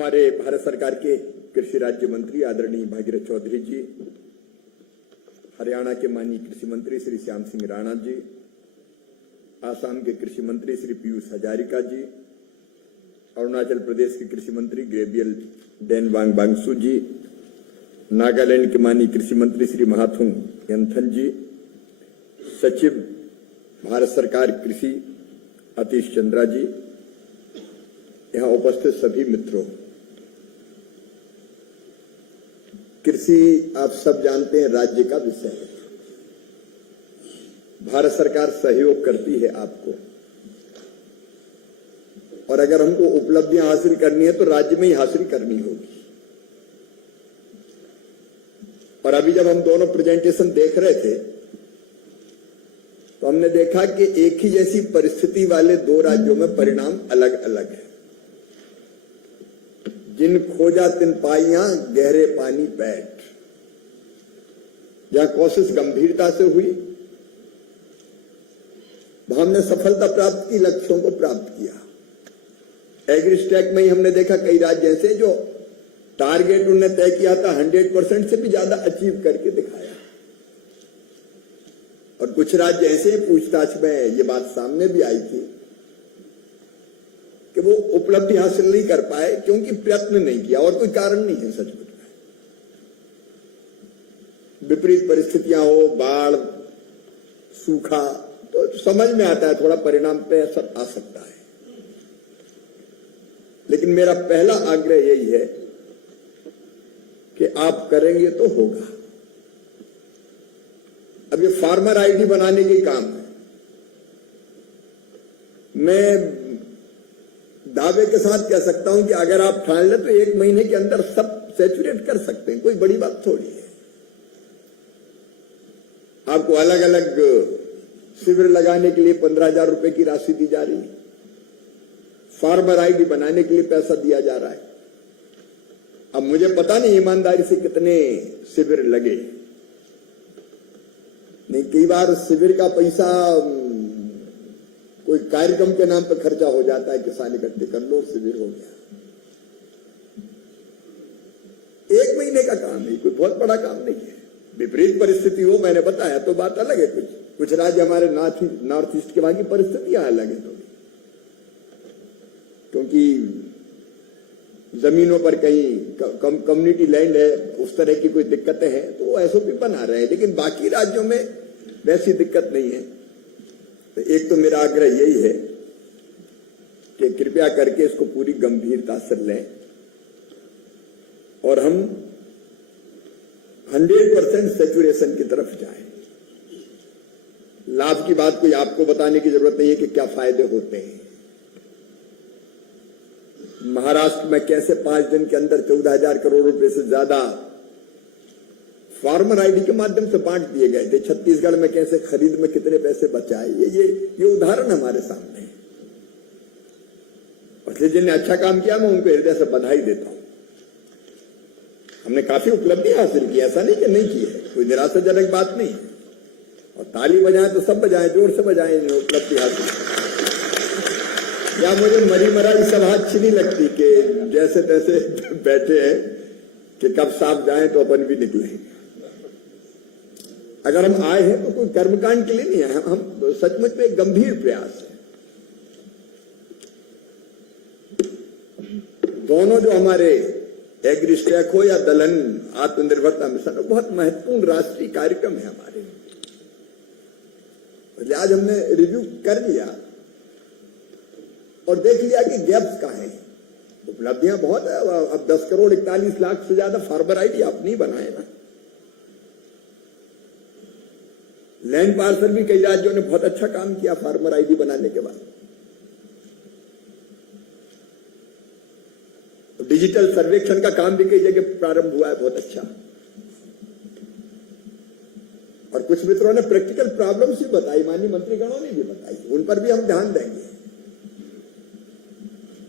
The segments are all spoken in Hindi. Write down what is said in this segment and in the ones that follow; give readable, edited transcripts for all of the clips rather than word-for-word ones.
हमारे भारत सरकार के कृषि राज्य मंत्री आदरणीय भागीरथ चौधरी जी, हरियाणा के माननीय कृषि मंत्री श्री श्याम सिंह राणा जी, आसाम के कृषि मंत्री श्री पीयूष हजारिका जी, अरुणाचल प्रदेश के कृषि मंत्री ग्रेबियल डेनवांग बांगसू जी, नागालैंड के माननीय कृषि मंत्री श्री महाथुंग यंथन जी, सचिव भारत सरकार कृषि आतिश चंद्रा जी, यहां उपस्थित सभी मित्रों, कृषि आप सब जानते हैं राज्य का विषय है। भारत सरकार सहयोग करती है आपको, और अगर हमको उपलब्धियां हासिल करनी है तो राज्य में ही हासिल करनी होगी। और अभी जब हम दोनों प्रेजेंटेशन देख रहे थे तो हमने देखा कि एक ही जैसी परिस्थिति वाले दो राज्यों में परिणाम अलग अलग है। जिन खोजा तिन पाइयां गहरे पानी बैठ, जहां कोशिश गंभीरता से हुई वहां हमने सफलता प्राप्त की, लक्ष्यों को प्राप्त किया। एग्रीस्टैक में ही हमने देखा कई राज्य ऐसे जो टारगेट उन्होंने तय किया था 100% से भी ज्यादा अचीव करके दिखाया, और कुछ राज्य ऐसे पूछताछ में ये बात सामने भी आई थी कि वो उपलब्धि हासिल नहीं कर पाए क्योंकि प्रयत्न नहीं किया, और कोई कारण नहीं है। सचमुच में विपरीत परिस्थितियां हो, बाढ़, सूखा, तो समझ में आता है थोड़ा परिणाम पे असर आ सकता है। लेकिन मेरा पहला आग्रह यही है कि आप करेंगे तो होगा। अब ये फार्मर आईडी बनाने के काम है। मैं दावे के साथ कह सकता हूं कि अगर आप ठान लें तो 1 महीने के अंदर सब सैचुरेट कर सकते हैं, कोई बड़ी बात थोड़ी है। आपको अलग अलग शिविर लगाने के लिए 15,000 रुपए की राशि दी जा रही है, फार्मर आईडी बनाने के लिए पैसा दिया जा रहा है। अब मुझे पता नहीं ईमानदारी से कितने शिविर लगे, नहीं कई बार शिविर का पैसा कोई कार्यक्रम के नाम पर खर्चा हो जाता है, किसान इकट्ठे कर लो, शिविर हो गया। 1 महीने का काम है, कोई बहुत बड़ा काम नहीं है। विपरीत परिस्थिति हो, मैंने बताया तो बात अलग है। कुछ राज्य हमारे नॉर्थ ईस्ट के वहां की परिस्थितियां अलग है, क्योंकि जमीनों पर कहीं कम्युनिटी लैंड है, उस तरह की कोई दिक्कतें हैं तो वो एसओपी बना रहे हैं, लेकिन बाकी राज्यों में वैसी दिक्कत नहीं है। तो एक तो मेरा आग्रह यही है कि कृपया करके इसको पूरी गंभीरता से लें और हम 100% सैचुरेशन की तरफ जाएं। लाभ की बात कोई आपको बताने की जरूरत नहीं है कि क्या फायदे होते हैं। महाराष्ट्र में कैसे 5 दिन के अंदर 14,000 करोड़ रुपए से ज्यादा फार्मर आईडी के माध्यम से बांट दिए गए थे। छत्तीसगढ़ में कैसे खरीद में कितने पैसे बचाए, ये उदाहरण हमारे सामने है। और जिन्होंने अच्छा काम किया मैं उनको हृदय से बधाई देता हूं। हमने काफी उपलब्धि हासिल की, ऐसा नहीं कि नहीं की है, कोई निराशाजनक बात नहीं है। और ताली बजाएं तो सब बजाएं, जोर से बजाएं उपलब्धि हासिल। या मुझे मरी मराई सभा अच्छी नहीं लगती कि जैसे तैसे बैठे हैं कि कब साफ जाएं तो अपन भी निकले। अगर हम आए हैं तो कोई कर्मकांड के लिए नहीं है, हम सचमुच में गंभीर प्रयास है। दोनों जो हमारे एग्रीस्टैक हो या दलहन आत्मनिर्भरता मिशन हो, बहुत महत्वपूर्ण राष्ट्रीय कार्यक्रम है हमारे। आज हमने रिव्यू कर लिया और देख लिया कि गैप्स कहां हैं। उपलब्धियां बहुत है। अब 10 करोड़ 41 लाख से ज्यादा फार्मर आईडी आप नहीं बनाए ना। लैंड पार्सल भी कई राज्यों ने बहुत अच्छा काम किया फार्मर आईडी बनाने के बाद। डिजिटल सर्वेक्षण का काम भी कई जगह प्रारंभ हुआ है, बहुत अच्छा। और कुछ मित्रों ने प्रैक्टिकल प्रॉब्लम्स भी बताई, माननीय मंत्रीगणों ने भी बताई, उन पर भी हम ध्यान देंगे।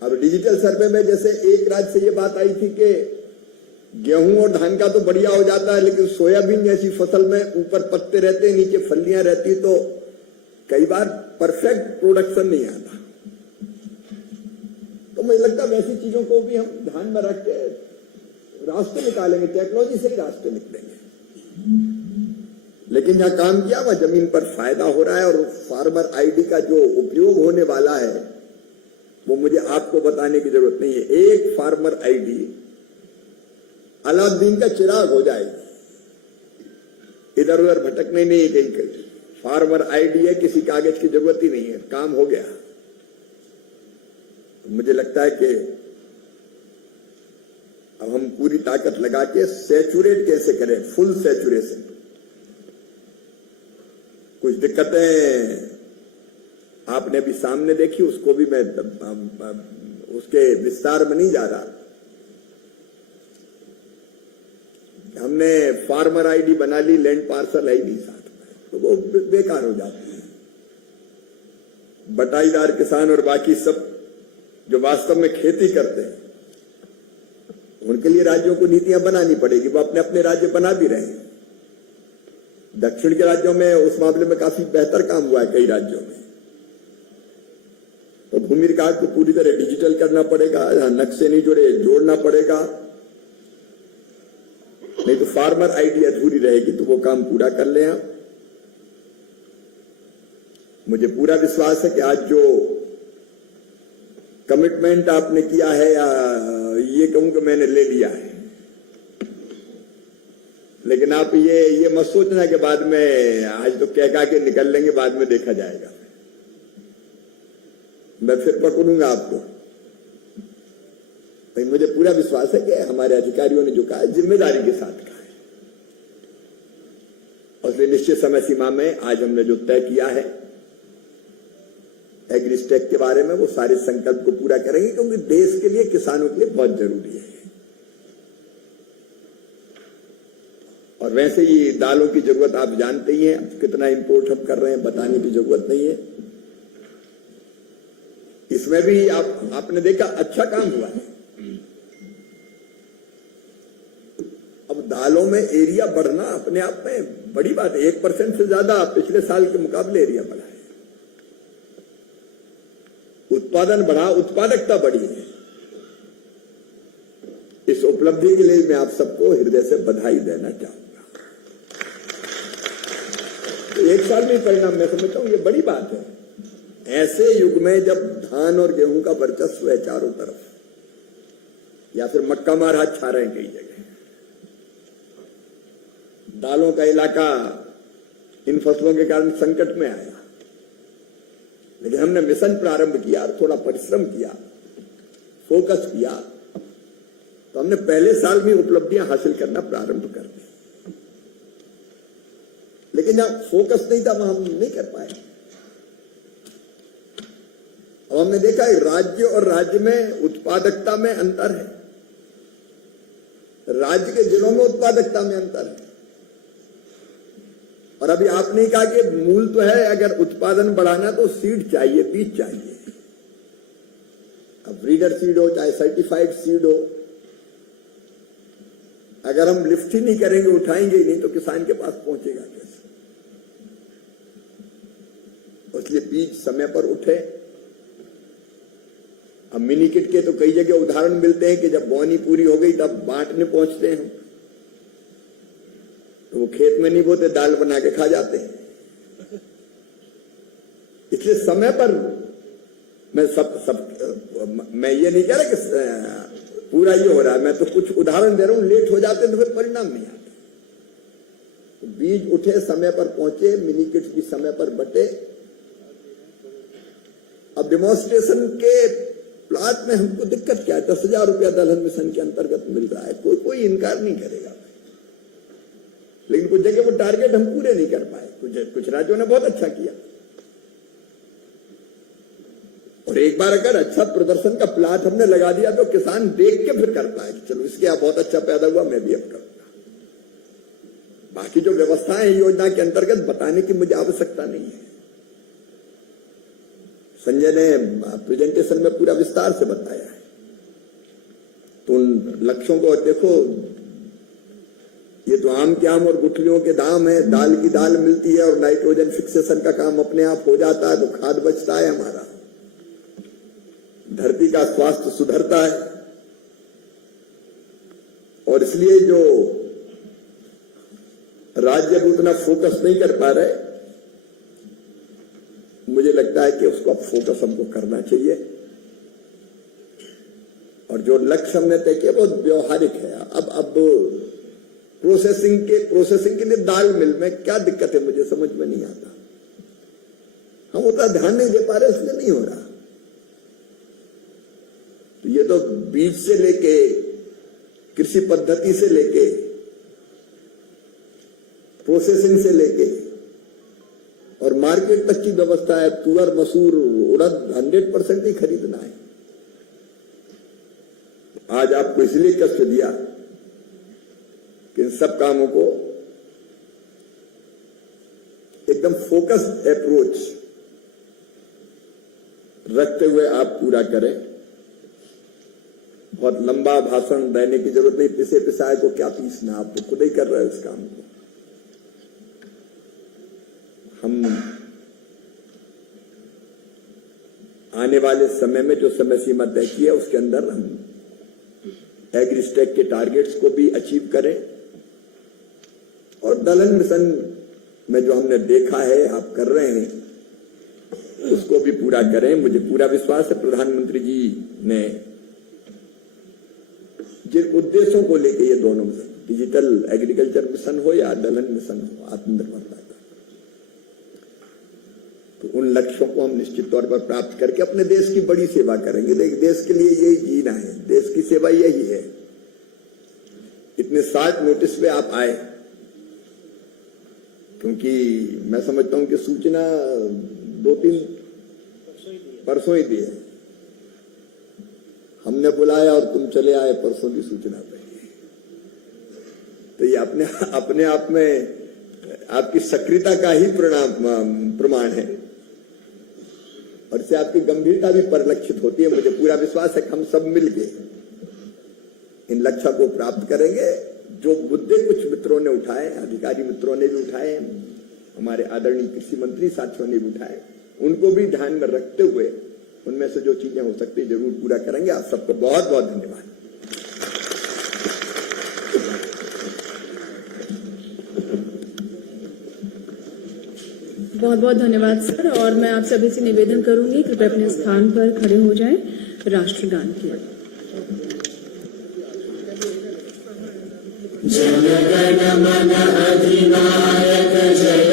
अब डिजिटल सर्वे में जैसे एक राज्य से ये बात आई थी कि गेहूं और धान का तो बढ़िया हो जाता है, लेकिन सोयाबीन जैसी फसल में ऊपर पत्ते रहते हैं, नीचे फलियां रहती, तो कई बार परफेक्ट प्रोडक्शन नहीं आता। तो मुझे लगता है वैसी चीजों को भी हम ध्यान में रख के रास्ते निकालेंगे, टेक्नोलॉजी से ही रास्ते निकलेंगे। लेकिन जहां काम किया वह जमीन पर फायदा हो रहा है, और फार्मर आईडी का जो उपयोग होने वाला है वो मुझे आपको बताने की जरूरत नहीं है। एक फार्मर आईडी अलाउद्दीन का चिराग हो जाएगी, इधर उधर भटकने नहीं कहीं। फार्मर आईडी है, किसी कागज की जरूरत ही नहीं है, काम हो गया। मुझे लगता है कि अब हम पूरी ताकत लगा के सैचुरेट कैसे करें, फुल सैचुरेशन। कुछ दिक्कतें आपने भी सामने देखी, उसको भी मैं उसके विस्तार में नहीं जा रहा। हमने फार्मर आईडी बना ली, लैंड पार्सल है ही नहीं साथ में, तो वो बेकार हो जाती है। बटाईदार किसान और बाकी सब जो वास्तव में खेती करते हैं, उनके लिए राज्यों को नीतियां बनानी पड़ेगी। वो अपने अपने राज्य बना भी रहे हैं। दक्षिण के राज्यों में उस मामले में काफी बेहतर काम हुआ है, कई राज्यों में। तो भूमि रिकॉर्ड को पूरी तरह डिजिटल करना पड़ेगा, नक्शे नहीं जुड़े जोड़ना पड़ेगा, नहीं तो फार्मर आईडी अधूरी रहेगी। तो वो काम पूरा कर लें आप। मुझे पूरा विश्वास है कि आज जो कमिटमेंट आपने किया है, या ये कहूं कि मैंने ले लिया है, लेकिन आप ये मत सोचना कि बाद में आज तो कह के निकल लेंगे, बाद में देखा जाएगा। मैं फिर पकड़ूंगा आपको। भाई मुझे पूरा विश्वास है कि हमारे अधिकारियों ने जो कहा है जिम्मेदारी के साथ कहा है, और इसलिए निश्चित समय सीमा में आज हमने जो तय किया है एग्रीस्टेक के बारे में, वो सारे संकल्प को पूरा करेंगे, क्योंकि देश के लिए, किसानों के लिए बहुत जरूरी है। और वैसे ही दालों की जरूरत आप जानते ही हैं, कितना इंपोर्ट हम कर रहे हैं, बताने की जरूरत नहीं है। इसमें भी आपने देखा अच्छा काम हुआ है। अब दालों में एरिया बढ़ना अपने आप में बड़ी बात है। 1% से ज्यादा पिछले साल के मुकाबले एरिया बढ़ा है, उत्पादन बढ़ा, उत्पादकता बढ़ी है। इस उपलब्धि के लिए मैं आप सबको हृदय से बधाई देना चाहूंगा। तो एक साल में परिणाम मैं समझता हूं ये बड़ी बात है। ऐसे युग में जब धान और गेहूं का वर्चस्व है चारों तरफ, या फिर मक्का मार हाथ छा रहे हैं कई जगह, दालों का इलाका इन फसलों के कारण संकट में आया, लेकिन हमने मिशन प्रारंभ किया, थोड़ा परिश्रम किया, फोकस किया, तो हमने पहले साल में उपलब्धियां हासिल करना प्रारंभ कर दी। लेकिन जहां फोकस नहीं था वहां हम नहीं कर पाए। अब हमने देखा है राज्य और राज्य में उत्पादकता में अंतर है, राज्य के जिलों में उत्पादकता में अंतर है। और अभी आपने कहा कि मूल तो है, अगर उत्पादन बढ़ाना तो सीड चाहिए, बीज चाहिए। अब ब्रीडर सीड हो चाहे सर्टिफाइड सीड हो, अगर हम लिफ्ट ही नहीं करेंगे, उठाएंगे ही नहीं, तो किसान के पास पहुंचेगा कैसे? इसलिए बीज समय पर उठे। अब मिनी किट के तो कई जगह उदाहरण मिलते हैं कि जब बोनी पूरी हो गई तब बांटने पहुंचते हैं, तो वो खेत में नहीं बोते, दाल बना के खा जाते हैं। इसलिए समय पर मैं ये नहीं कह रहा कि पूरा ये हो रहा है, मैं तो कुछ उदाहरण दे रहा हूं। लेट हो जाते तो फिर परिणाम नहीं आते। तो बीज उठे, समय पर पहुंचे, मिनी किट भी समय पर बटे। अब डेमोन्स्ट्रेशन के प्लाट में हमको दिक्कत क्या है? 10,000 रुपया दलहन मिशन के अंतर्गत मिल रहा है, कोई इनकार नहीं करेगा। लेकिन कुछ जगह वो टारगेट हम पूरे नहीं कर पाए। कुछ राज्यों ने बहुत अच्छा किया, और एक बार अगर अच्छा प्रदर्शन का प्लाट हमने लगा दिया तो किसान देख के फिर कर पाए कि चलो इसके यहाँ बहुत अच्छा पैदा हुआ, मैं भी अब करूंगा। बाकी जो व्यवस्थाएं हैं योजना के अंतर्गत बताने की मुझे आवश्यकता नहीं है। संजय ने प्रेजेंटेशन में पूरा विस्तार से बताया है। तो उन लक्ष्यों को देखो, ये तो आम के आम और गुठलियों के दाम है। दाल की दाल मिलती है और नाइट्रोजन फिक्सेशन का काम अपने आप हो जाता है, तो खाद बचता है हमारा। धरती का स्वास्थ्य सुधरता है। और इसलिए जो राज्य अब उतना फोकस नहीं कर पा रहे, मुझे लगता है कि उसको अब फोकस हमको करना चाहिए। और जो लक्ष्य हमने तय किया वो व्यवहारिक है। अब प्रोसेसिंग के लिए दाल मिल में क्या दिक्कत है, मुझे समझ में नहीं आता। हम उतना ध्यान नहीं दे पा रहे, इसलिए नहीं हो रहा। तो ये तो बीज से लेके, कृषि पद्धति से लेके, प्रोसेसिंग से लेके और मार्केट तक की व्यवस्था है। तुअर, मसूर, उड़द 100% ही खरीदना है। आज आपको इसलिए कष्ट दिया कि इन सब कामों को एकदम फोकस्ड अप्रोच रखते हुए आप पूरा करें। बहुत लंबा भाषण देने की जरूरत नहीं। पिसे पिसाए को क्या पीसना, आप तो खुद ही कर रहे हो इस काम को। हम आने वाले समय में जो समय सीमा तय की है उसके अंदर हम एग्रीस्टेक के टारगेट्स को भी अचीव करें और दलहन मिशन में जो हमने देखा है आप कर रहे हैं उसको भी पूरा करें। मुझे पूरा विश्वास है प्रधानमंत्री जी ने जिन उद्देश्यों को लेकर ये दोनों मिशन, डिजिटल एग्रीकल्चर मिशन हो या दलहन मिशन हो, आत्मनिर्भरता का, तो उन लक्ष्यों को हम निश्चित तौर पर प्राप्त करके अपने देश की बड़ी सेवा करेंगे। देश के लिए यही जीना है, देश की सेवा यही है। इतने शार्ट नोटिस पे आप आए, क्योंकि मैं समझता हूं कि सूचना 2-3 परसों ही दी है। हमने बुलाया और तुम चले आए परसों की सूचना पे। तो ये अपने आप में आपकी सक्रियता का ही प्रमाण है और इससे आपकी गंभीरता भी परिलक्षित होती है। मुझे पूरा विश्वास है कि हम सब मिलके इन लक्ष्यों को प्राप्त करेंगे। जो मुद्दे कुछ मित्रों ने उठाए, अधिकारी मित्रों ने भी उठाए, हमारे आदरणीय कृषि मंत्री साथियों ने भी उठाए, उनको भी ध्यान में रखते हुए उनमें से जो चीजें हो सकती है जरूर पूरा करेंगे। आप सबको बहुत बहुत धन्यवाद। बहुत बहुत धन्यवाद सर। और मैं आप सभी से निवेदन करूंगी कृपया अपने स्थान पर खड़े हो जाएं राष्ट्रगान के लिए। जन गण मन अधिनायक जय